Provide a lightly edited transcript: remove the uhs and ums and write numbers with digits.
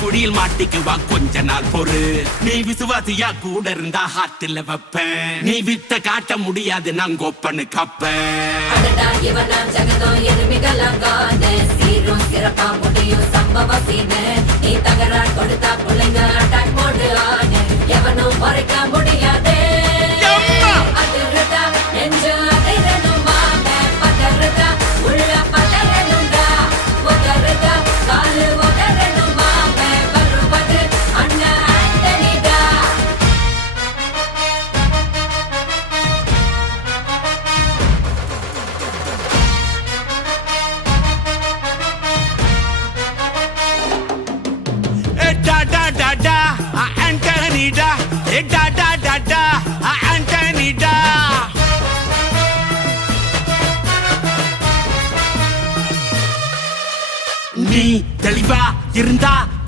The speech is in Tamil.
குழியில் மாட்டிக்குவா கொஞ்ச நாள் பொறு. நீ விசுவாசியா கூட இருந்தா ஹார்ட்ல வைப்பேன். நீ வித்த காட்ட முடியாது நான் கோப்பனு கப்பேன். நீ தகராறு கொடுத்தா பிள்ளைங்க அட்டாக் போடு ஆனு எவனும் மறைக்க முடியாதே. அதிர்றதா நெஞ்சு அதிரணுமா பதறதா உள்ள பதறணுண்டா உதறதா காலு உதறணுமா வருவது அண்ணன் ஆண்டனிடா. Da da da da, Antonida. Da da da da, Antonida. நீ தெளிவா இருந்தா